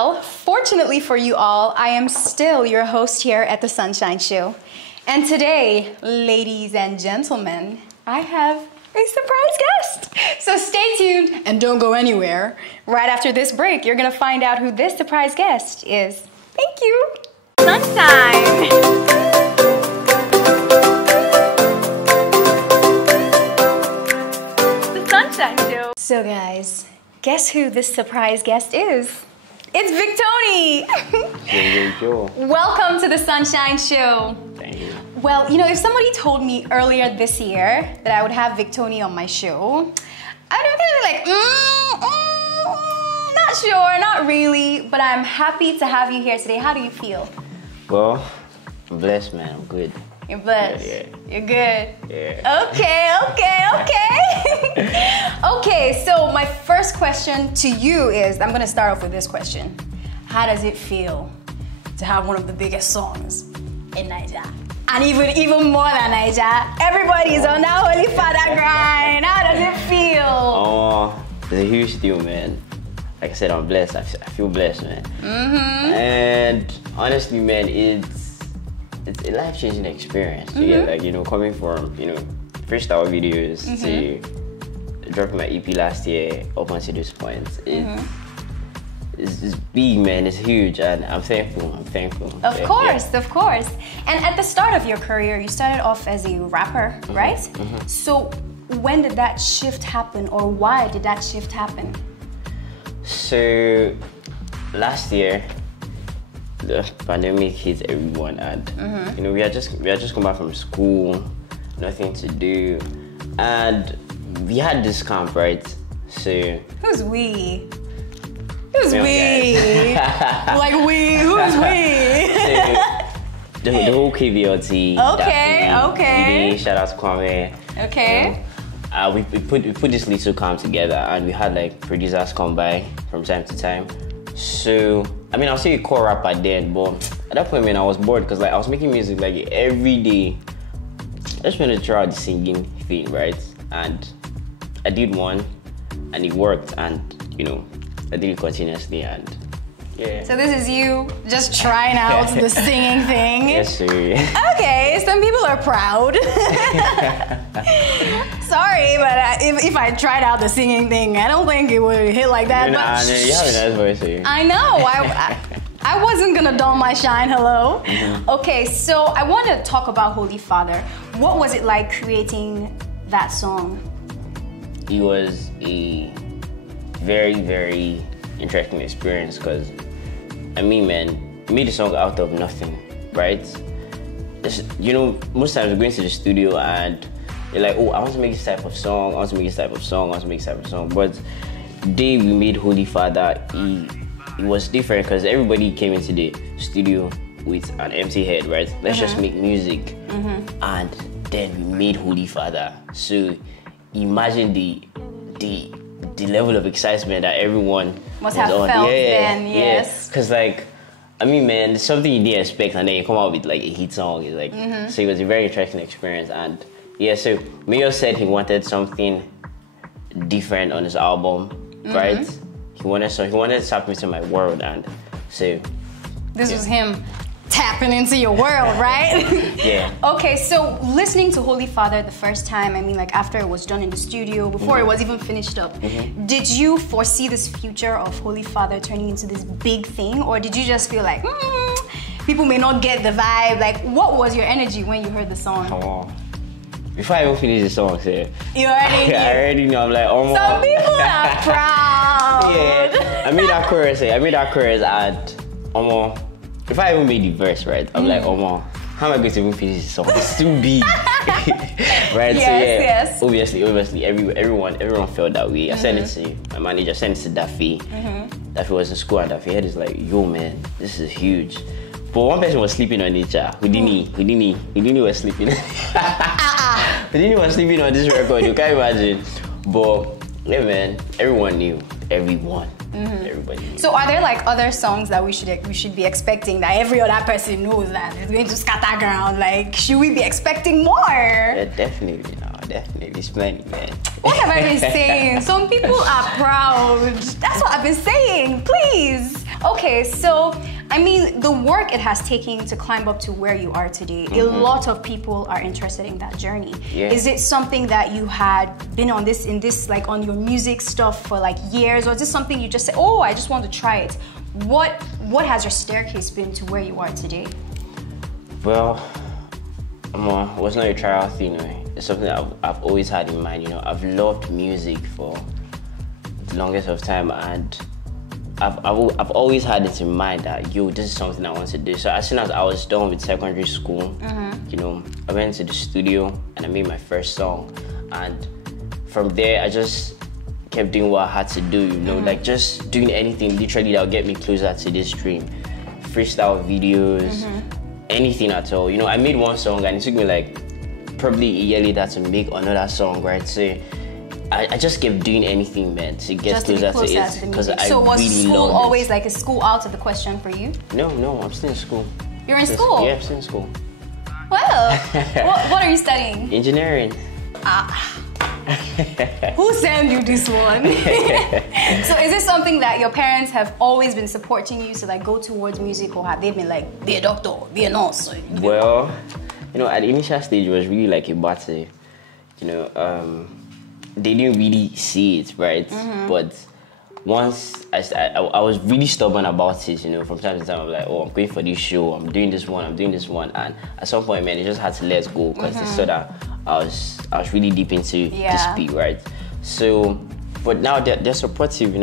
Well, fortunately for you all, I am still your host here at the Sunshine Show. And today, ladies and gentlemen, I have a surprise guest. So stay tuned and don't go anywhere. Right after this break, you're gonna find out who this surprise guest is. Thank you. Sunshine. The Sunshine Show. So guys, guess who this surprise guest is? It's Victony! Welcome to the Sunshine Show. Thank you. Well, you know, if somebody told me earlier this year that I would have Victony on my show, I'd be like, not sure, not really, but I'm happy to have you here today. How do you feel? Well, I'm blessed, man. I'm good. You're blessed. Yeah. You're good. Yeah. Okay. Okay, so my first question to you is, I'm gonna start off with this question. How does it feel to have one of the biggest songs in Nigeria? And even more than Nigeria, everybody's on that Holy Father grind. How does it feel? Oh, it's a huge deal, man. Like I said, I'm blessed. I feel blessed, man. And honestly, man, it's a life-changing experience. Coming from, freestyle videos to dropping my EP last year up until this point. It's big, man. It's huge, and I'm thankful. Of course. And at the start of your career, you started off as a rapper, right? So when did that shift happen, or why did that shift happen? So last year, the pandemic hit everyone, and we had just come back from school, nothing to do, and we had this camp, right? So who's we? Who's we? Like we? Who's we? So, the whole KVLT. Okay. Shout out to Kwame. Okay. We put this little camp together, and we had like producers come by from time to time. So I'll say a core rapper then, but at that point, man, I was bored because I was making music like every day. I just wanted to try out the singing thing, right? And I did one, and it worked, and I did it continuously, and yeah. So this is you just trying out the singing thing? Yes, sir. Okay, some people are proud. Sorry, but if I tried out the singing thing, I don't think it would hit like that. You have a nice voice, sir. I know. I wasn't gonna dull my shine. Hello. Okay, so I want to talk about Holy Father. What was it like creating that song? It was a very, very interesting experience because, man, I made the song out of nothing, right? Most times we're going to the studio and you're like, oh, I want to make this type of song, But the day we made Holy Father, it was different because everybody came into the studio with an empty head, right? Let's just make music. And then we made Holy Father. So imagine the level of excitement that everyone must have felt then, yes. Because man, it's something you didn't expect, and then you come out with like a hit song. It's like so it was a very interesting experience, and so Mayo said he wanted something different on his album, right? He wanted to tap into my world, and so this was him tapping into your world, right? Yeah. Okay, so listening to Holy Father the first time, after it was done in the studio, before it was even finished up, did you foresee this future of Holy Father turning into this big thing, or did you just feel like, people may not get the vibe? Like, what was your energy when you heard the song? Come on. Before I even finish the song, you already knew. I already know. I'm like, oh my. Some people are proud. Yeah. I made that chorus, and if I even made the verse, right, I'm like, how am I going to even finish this song? It's too big. Right? Yes. Obviously, everyone felt that way. I sent it to my manager, sent it to Daffy. Daffy was in school, and Daffy had is like, yo man, this is huge. But one person was sleeping on it, Houdini was sleeping. Houdini was sleeping on this record, you can't imagine. But yeah, man, everyone knew. Everybody. So are there like other songs that we should be expecting that every other person knows that it's going to scatter ground? Like, should we be expecting more? Yeah, definitely. It's plenty, man. What have I been saying? Some people are proud. That's what I've been saying. Please. Okay, so I mean, the work it has taken to climb up to where you are today, a lot of people are interested in that journey. Yeah. Is it something that you had been on like on your music stuff for like years, or is this something you just said, oh, I just want to try it? What has your staircase been to where you are today? Well, it was not a trial thing. It's something that I've always had in mind. I've loved music for the longest of time, and I've always had it in mind that this is something I want to do. So as soon as I was done with secondary school, I went to the studio and I made my first song, and from there I just kept doing what I had to do. Like just doing anything literally that would get me closer to this dream. Freestyle videos, anything at all. I made one song and it took me like probably a year later to make another song, right? So I just kept doing anything, man, to get closer to it, because I so was really school loved always it. like a school out of the question for you? No, I'm still in school. You're in school? Yeah, I'm still in school. Well, what are you studying? Engineering. Who sent you this one? So is this something that your parents have always been supporting you to like go towards music, or have they been like, be a doctor, be a nurse? Well, at the initial stage it was really like a battle. They didn't really see it, right? But once I was really stubborn about it, from time to time I'm like, oh, I'm going for this show, I'm doing this one, and at some point, man, they just had to let go, because they saw that I was really deep into this beat, right? So, but now they're supportive,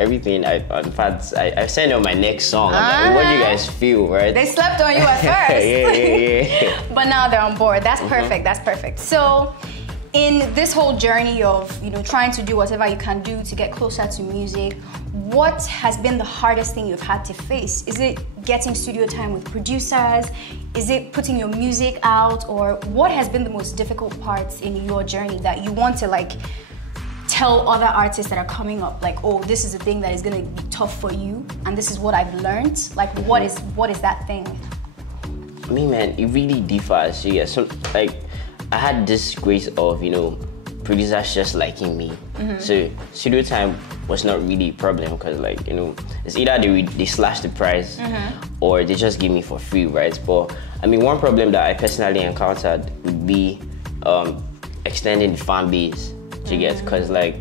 everything. In fact, I sent out my next song. I'm like, what do you guys feel, right? They slept on you at first. yeah. But now they're on board. That's perfect. That's perfect. So, in this whole journey of trying to do whatever you can do to get closer to music, what has been the hardest thing you've had to face? Is it getting studio time with producers? Is it putting your music out? Or what has been the most difficult parts in your journey that you want to like tell other artists that are coming up, like, oh, this is a thing that is going to be tough for you, and this is what I've learned? Like, what is that thing? I mean, man, it really differs. Yeah, so like I had this grace of producers just liking me. So studio time was not really a problem, because like it's either they slash the price or they just give me for free, right? But I mean, one problem that I personally encountered would be extending the fan base. You get, because like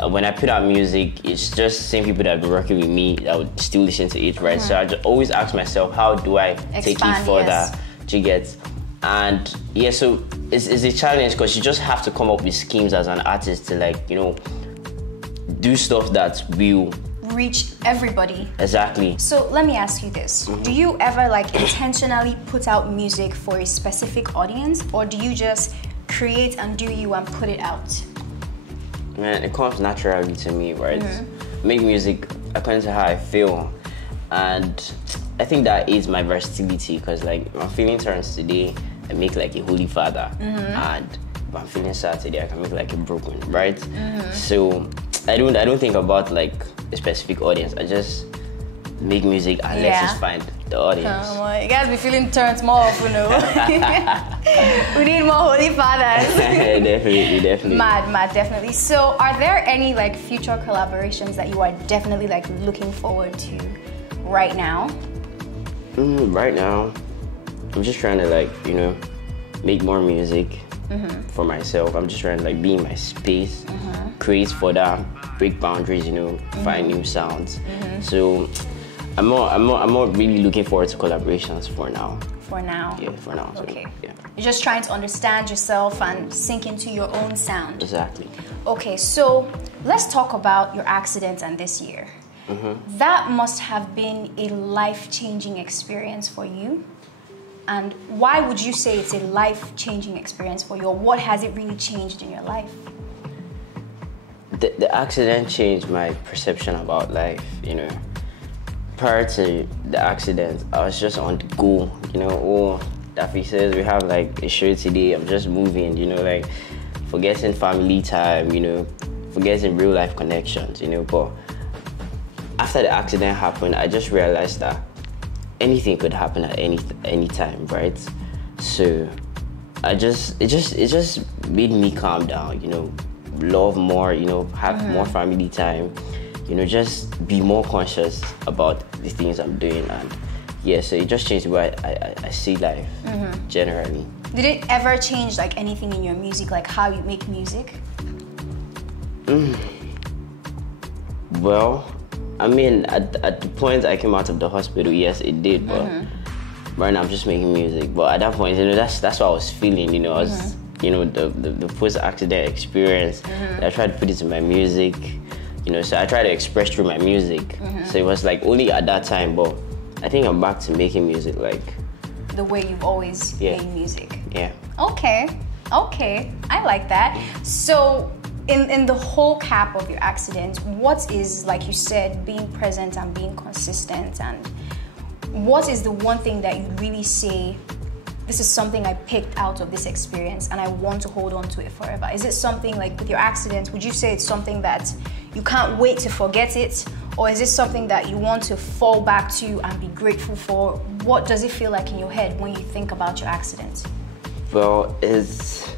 when I put out music, it's just the same people that have been working with me that would still listen to it, right? So I just always ask myself, how do I take it further? Yes. You get, and yeah, so it's a challenge, because you just have to come up with schemes as an artist to like do stuff that will reach everybody. Exactly. So let me ask you this. Do you ever like intentionally put out music for a specific audience, or do you just create and do you and put it out? Man, it comes naturally to me, right? Make music according to how I feel, and I think that is my versatility, because like if I'm feeling turns today, I make like a holy father, and if I'm feeling sad today, I can make like a broken, right? So I don't think about like a specific audience. I just make music and let's just find the audience. You guys be feeling turns more often, We need more holy fathers. definitely. Mad, definitely. So, are there any like future collaborations that you are definitely like looking forward to right now? Right now, I'm just trying to like make more music for myself. I'm just trying to like be in my space, create for that, break boundaries, find new sounds. So I'm more really looking forward to collaborations for now. For now? Yeah, for now. So, okay. Yeah. You're just trying to understand yourself and sink into your own sound. Exactly. Okay, so let's talk about your accident and this year. That must have been a life-changing experience for you. And why would you say it's a life-changing experience for you, or what has it really changed in your life? The accident changed my perception about life, Prior to the accident, I was just on the go, oh, Daffy says we have like a show today, I'm just moving, like forgetting family time, forgetting real life connections, But after the accident happened, I just realized that anything could happen at any time, right? So it just made me calm down, love more, have more family time, just be more conscious about the things I'm doing, and yeah, so it just changed the way I see life generally. Did it ever change like anything in your music, like how you make music? Well, I mean, at the point I came out of the hospital, yes, it did, but right now I'm just making music. But at that point, you know, that's what I was feeling, you know, I was, you know, the post-accident experience. I tried to put it in my music, you know, so I tried to express through my music. So it was like only at that time, but I think I'm back to making music like the way you've always made music. Yeah. Okay, I like that. So in the whole cap of your accident, what is, like you said, being present and being consistent, and what is the one thing that you really say, this is something I picked out of this experience and I want to hold on to it forever? Is it something like with your accident, would you say it's something that you can't wait to forget it? Or is it something that you want to fall back to and be grateful for? What does it feel like in your head when you think about your accident? Well, it's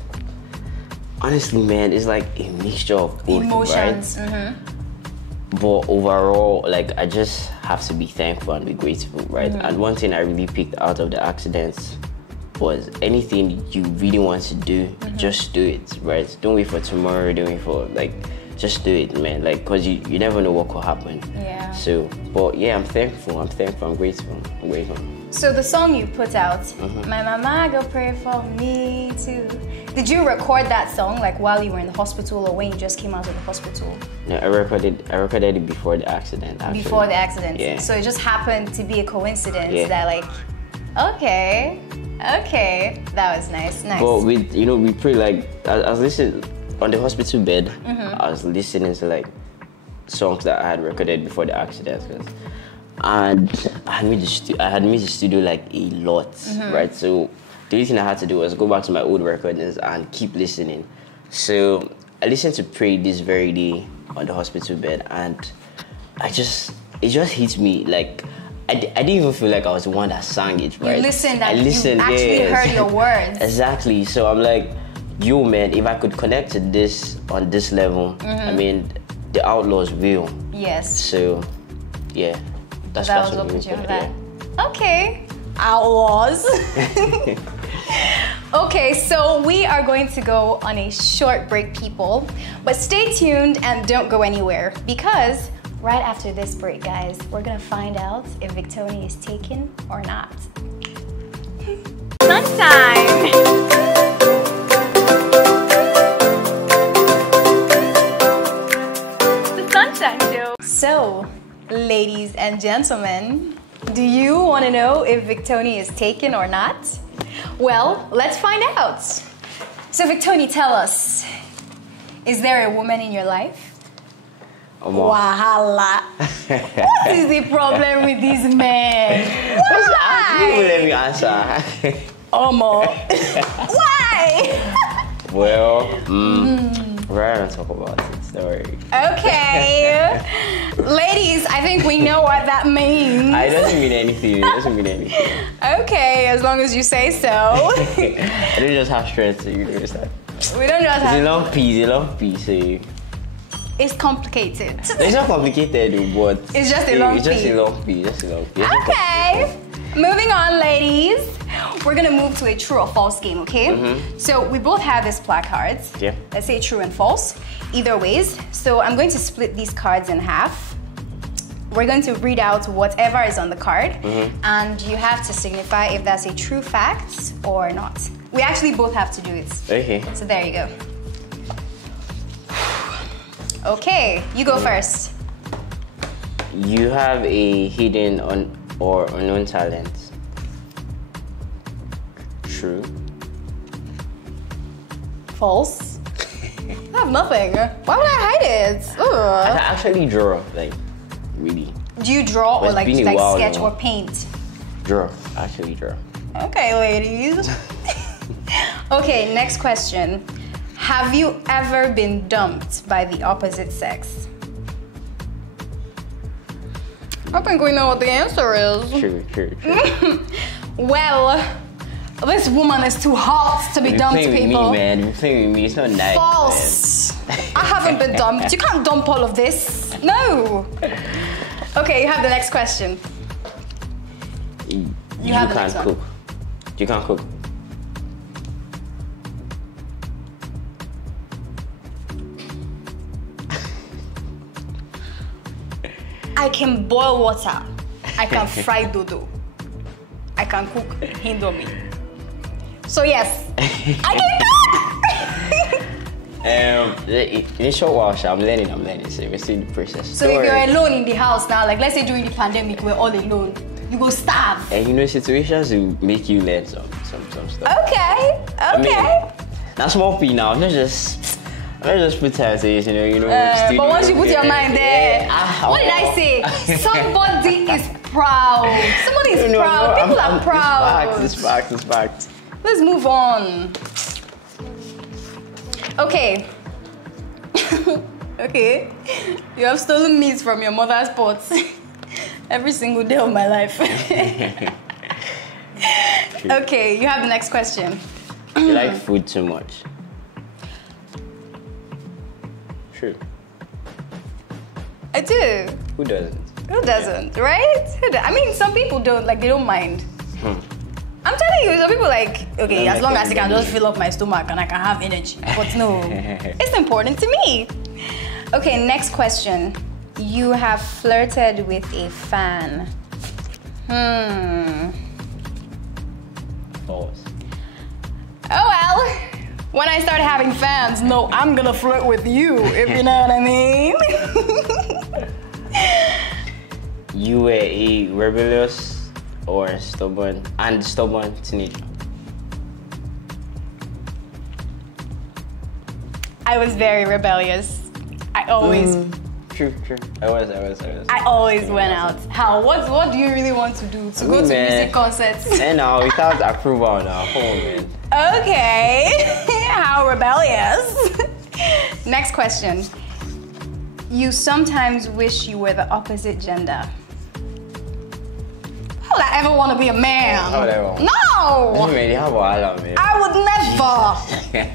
honestly, man, it's like a mixture of both, emotions, right? But overall, like, I just have to be thankful and be grateful, right? And one thing I really picked out of the accidents was anything you really want to do, just do it, right? Don't wait for tomorrow, don't wait for, like, just do it, man. Like, cause you never know what could happen. Yeah. So, but yeah, I'm thankful, I'm grateful. So the song you put out, My Mama Go Pray For Me Too. Did you record that song like while you were in the hospital or when you just came out of the hospital? No, I recorded it before the accident, actually. Before the accident? Yeah. So it just happened to be a coincidence that like, okay, that was nice. But with, you know, we pray, like, I was listening on the hospital bed, I was listening to like songs that I had recorded before the accident, and I had made the studio like a lot, right? So the only thing I had to do was go back to my old recordings and keep listening. So I listened to Pray this very day on the hospital bed, and it just hit me like I didn't even feel like I was the one that sang it, right? You listened and you actually heard your words. Exactly. So I'm like, yo, man, if I could connect to this on this level, I mean, the Outlaws will. Yes. So, yeah, that's what put you on that. Okay, Outlaws. Okay, so we are going to go on a short break, people, but stay tuned and don't go anywhere, because right after this break, guys, we're gonna find out if Victony is taken or not. Sunshine. So, ladies and gentlemen, do you want to know if Victony is taken or not? Well, let's find out. So, Victony, tell us, is there a woman in your life? Wahala. What is the problem with these men? Why? Let me answer. Omo. Why? Well, we're going to talk about it. Sorry. Okay. Ladies, I think we know what that means. It doesn't mean anything. Okay, as long as you say so. I don't just have strength, so you understand. We don't just have... It's a long piece, so... It's complicated. It's not complicated, but... It's just a long piece. It's just a long piece. Okay. Moving on, ladies. We're gonna move to a true or false game, okay? So we both have these placards. Yeah. Let's say true and false, either ways. So I'm going to split these cards in half. We're going to read out whatever is on the card, and you have to signify if that's a true fact or not. We actually both have to do it. Okay. So there you go. Okay, you go first. You have a hidden or unknown talent. True. False. I have nothing. Why would I hide it? I can actually draw, like, really. Do you draw or like sketch or paint? Draw, actually draw. Okay, ladies. Okay, next question. Have you ever been dumped by the opposite sex? I think we know what the answer is. True. Well, this woman is too hot to be dumped, people. Me, man. You're playing with me. It's not nice. False. I haven't been dumped. You can't dump all of this. No. Okay, you have the next question. You have the next can't one. cook. You can't cook. I can boil water. I can fry dodo. I can cook indomie. So yes, I can cook. In a short while, I'm learning. So we're still in the process. So if you're alone in the house now, like let's say during the pandemic, we're all alone, you go starve. And you know, situations will make you learn some stuff. Okay. I mean, that's small P now. Not just put hands, you know. But once you put your mind there, what did I say? Somebody is proud. Somebody is proud. People are proud. It's fact. Let's move on. Okay. Okay. You have stolen meat from your mother's pots every single day of my life. Okay, you have the next question. You like food too much. True. I do. Who doesn't? Who doesn't, right? I mean, some people don't, like, they don't mind. I'm telling you, some people like, okay, as long as I can just fill up my stomach and I can have energy. But no, it's important to me. Okay, next question. You have flirted with a fan. False. Oh well, when I start having fans, no, I'm gonna flirt with you, if you know what I mean. You were a rebellious or stubborn teenager. I was very rebellious. I always True. I was. I always went out. How? What do you really want to do? To go to music concerts? And now without approval now. Come on, man. Okay. How rebellious. Next question. You sometimes wish you were the opposite gender. Why would I ever want to be a man? How would I want? No! Man. I would never.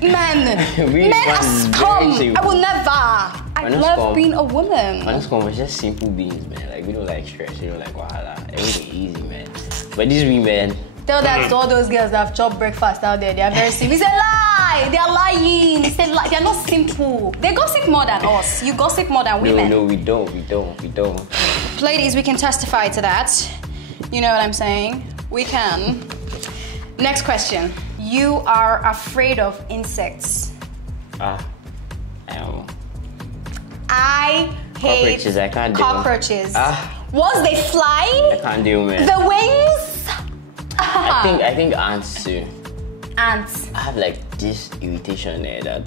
Men are scum. I would never. I love being a woman. We're just simple beings, man. Like, we don't like stress, we don't like wahala. Everything easy, man. But these women... Tell that to all those girls that have chopped breakfast out there. They are very simple. It's a lie. They are lying. It's a lie. They are not simple. They gossip more than us. You gossip more than women. No, we don't. Ladies, we can testify to that. You know what I'm saying? We can. Next question. You are afraid of insects. I am. I hate Cockroaches, I can't do. cockroaches. Once they fly, I can't deal, man. the wings. I think ants too. Ants. I have like this irritation there that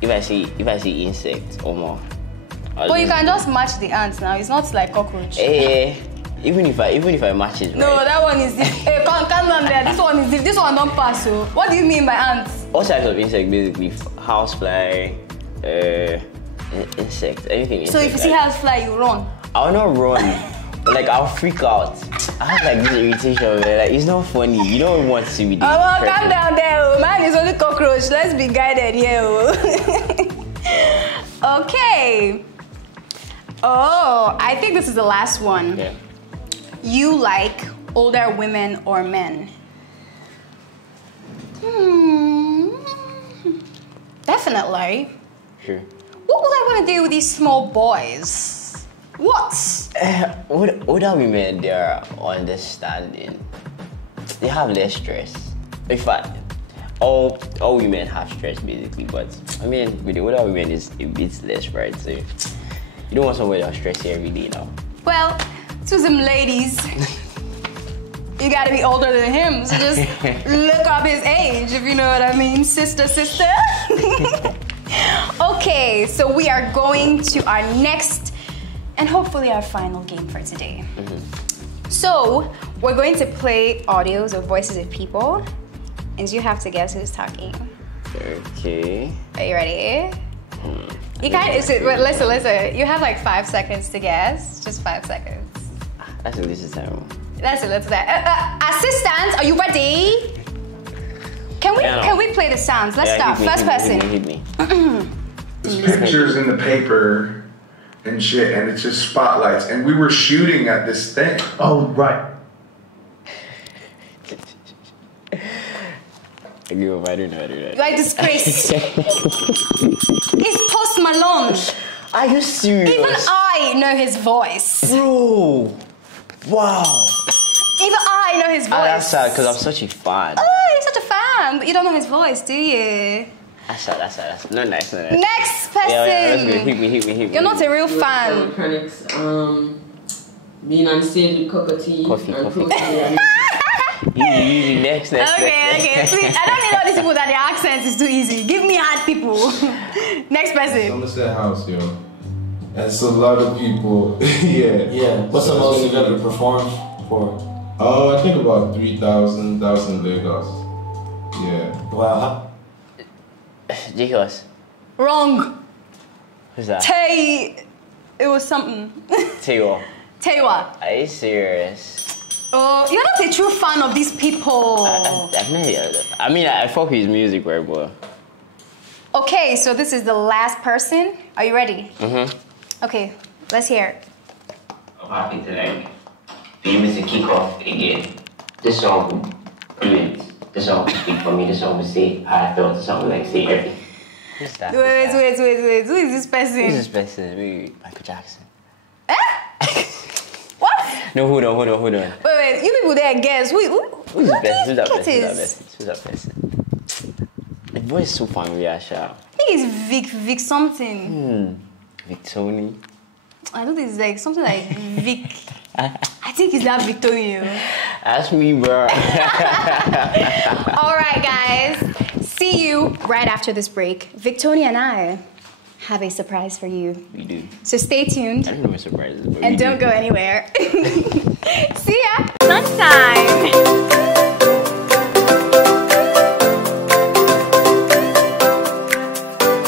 if I see insects or more. But you can just match the ants now. It's not like cockroach. Even if I match it, No, right? that one is this. Hey, calm down there. This one is this. This one don't pass. So, what do you mean by ants? All types of insects, basically. Housefly, insects, anything. So if you see housefly, you run. I'll not run, but like I'll freak out. I have like this irritation, man. Like it's not funny. You don't want to be. Calm down there. Man is only cockroach. Let's be guided here. Okay. Oh, I think this is the last one. Okay. You like older women or men? Definitely. Sure. What would I want to do with these small boys? What? Older women, they are understanding. They have less stress. In fact, all women have stress basically, but I mean, with the older women, it's a bit less, right? So you don't want somebody that's stressed every day now. Well, to some ladies, you gotta be older than him, so just look up his age, if you know what I mean, sister. Okay, so we are going to our next and hopefully our final game for today. So we're going to play audios or voices of people, and you have to guess who's talking. Okay. Are you ready? You can't. Listen. You have like 5 seconds to guess. Just 5 seconds. That's a little time. That's it. Assistant, are you ready? Can we play the sounds? Let's start. First person. Hit me. There's pictures in the paper and shit, and it's just spotlights. And we were shooting at this thing. Oh, right. I give up. I don't know. You are a disgrace. It's Post Malone. Are you serious? Even I know his voice. Bro. Wow. Even I know his voice. That's sad because I'm such a fan. Oh, you're such a fan, but you don't know his voice, do you? That's sad. No, nice. Next person. Yeah, that's good. Hit me. You're not a real fan. Mechanics, being unstable with cockatoo. Coffee. Protein. Easy. Next. Okay. Please, I don't need all these people that their accent is too easy. Give me hard people. Next person. Somerset House, yo. That's a lot of people. Yeah. What's the most you've ever performed for? Oh, I think about 3,000 Lagos. Yeah. Wow. Jihos. Wrong. Who's that? It was something. Teo. Tewa. Are you serious? Oh, you're not a true fan of these people. I mean, I fuck with his music very well. Okay, so this is the last person. Are you ready? Mm-hmm. Okay, let's hear it. I'm happy to be able to kick off again. This song, brilliant. This song will speak for me. This song will say how I felt. This song will say everything. Who's that? Wait. Who is this person? Who's this person? Wait, Michael Jackson. What? No, hold on. Wait, you people there guess. Who's that that person? The voice is so familiar, Sha. I think it's Vic something. Victony. I don't think it's like something like Vic. I think it's that Victony. Ask me, bro. All right, guys. See you right after this break. Victony and I have a surprise for you. We do. So stay tuned. I don't know what surprise is, but And we don't do. go anywhere. See ya. Lunchtime.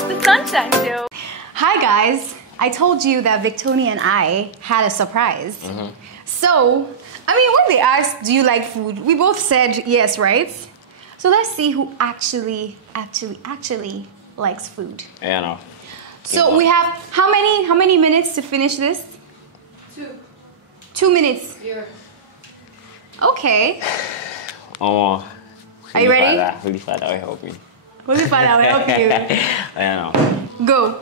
The Sunshine Show. Hi guys. I told you that Victony and I had a surprise. So, I mean, when they asked, do you like food? We both said yes, right? So let's see who actually likes food. Yeah, no. So we have how many minutes to finish this? 2 minutes. Yeah. Okay. Oh. Are you ready? Holy Father, will help me. Holy Father, I will help you. Yeah, no. Go.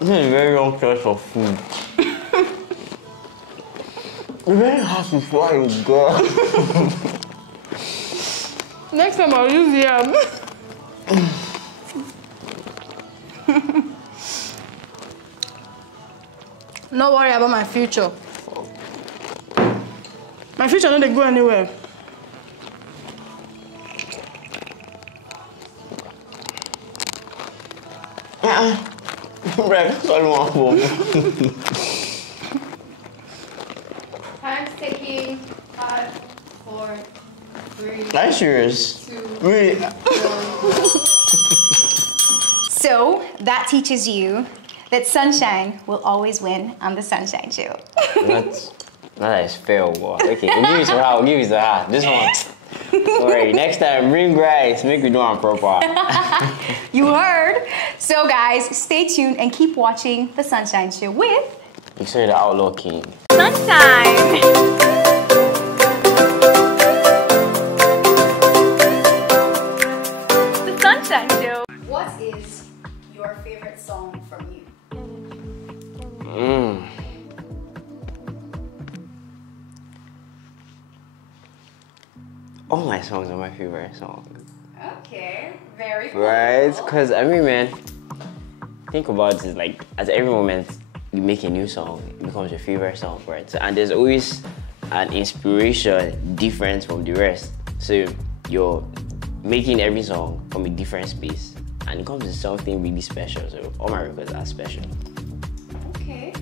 This is a very long choice of food. It's very hard to swallow, girl. Next time I'll use yam. Don't worry about my future. My future don't go anywhere. That's all I want. Time's ticking. 5, 4, 3, Are you serious? 2, Wait. 1. So that teaches you that sunshine will always win on the Sunshine Show. That is fair, boy. Okay, give me some how. This one. Alright, next time bring rice. Make me do it proper. You heard? So guys, stay tuned and keep watching the Sunshine Show with Victony, the Outlaw King. Sunshine. The Sunshine Show. What is your favorite song from you? All my songs are my favorite songs. Okay, very cool. Right? Because, I mean, man, think about it, like, at every moment you make a new song, it becomes your favorite song, right? So, and there's always an inspiration different from the rest. So, you're making every song from a different space, and it comes to something really special. So, all my records are special. Okay.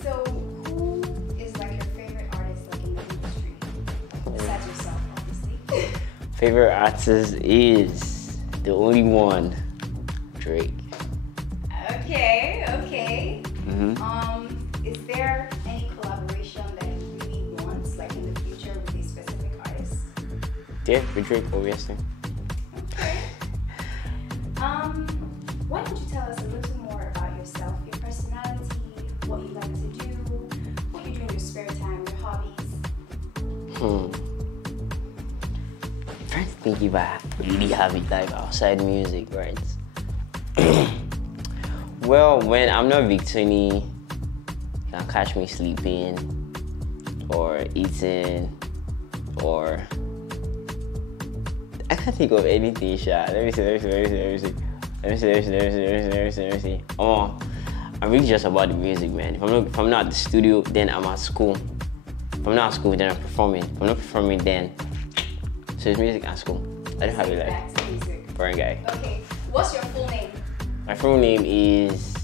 So, who is like your favorite artist like in the industry? Besides yourself, obviously. Favorite artist is the only one, Drake. Okay. Mm-hmm. Is there any collaboration that you really want, like in the future, with a specific artist? Yeah, with Drake, obviously. Okay. Why don't you tell us a little more about yourself, your personality, what you like to do, what you do in your spare time, your hobbies? Trying to think if I really have it like outside music, right? Well, when I'm not Victony, you can catch me sleeping or eating or I can't think of anything, Sha. Let me see. Oh, I'm really just about the music, man. If I'm not at the studio, then I'm at school. If I'm not at school, then I'm performing. If I'm not performing, then so it's music and school. I don't have it like Back to music. foreign guy. Okay, what's your full name? My full name is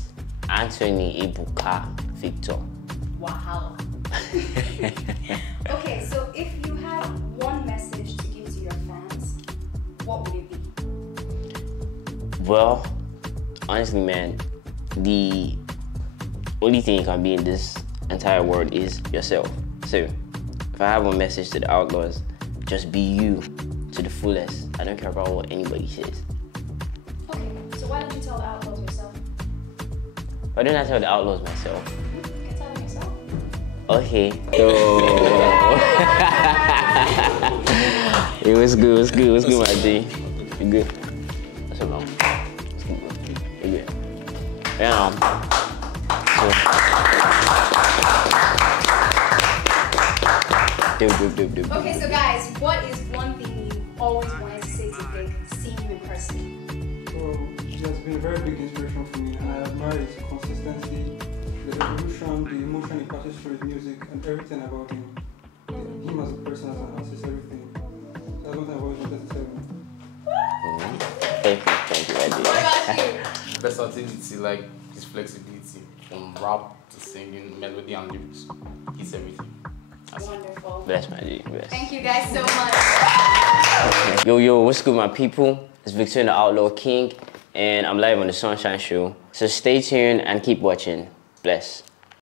Anthony Ebuka Victor. Wow. Okay, so if you had one message to give to your fans, what would it be? Well, honestly, man, the only thing you can be in this entire world is yourself. So, if I have one message to the Outlaws, just be you to the fullest. I don't care about what anybody says. Okay, so why don't you tell the Outlaws yourself? Why don't I tell the Outlaws myself? You can tell them yourself. Okay. So, it was good, my G. You good? What's up, man? It's good, bro. You good? Yeah, Dope. Okay, so guys, what is one thing you always wanted to say to Vic, seeing you in person? So he has been a very big inspiration for me, and I admire his consistency, the evolution, the emotion he passes through his music, and everything about him. Him as a person, as an artist, everything. That's what I've always wanted to tell him. Thank you, What about you? Versatility, like his flexibility, from rap to singing, melody and lyrics. He's everything. That's Wonderful. Bless my G, bless. Thank you guys so much. Yo, what's good, my people? It's Victony, the Outlaw King, and I'm live on the Sunshine Show. So stay tuned and keep watching. Bless.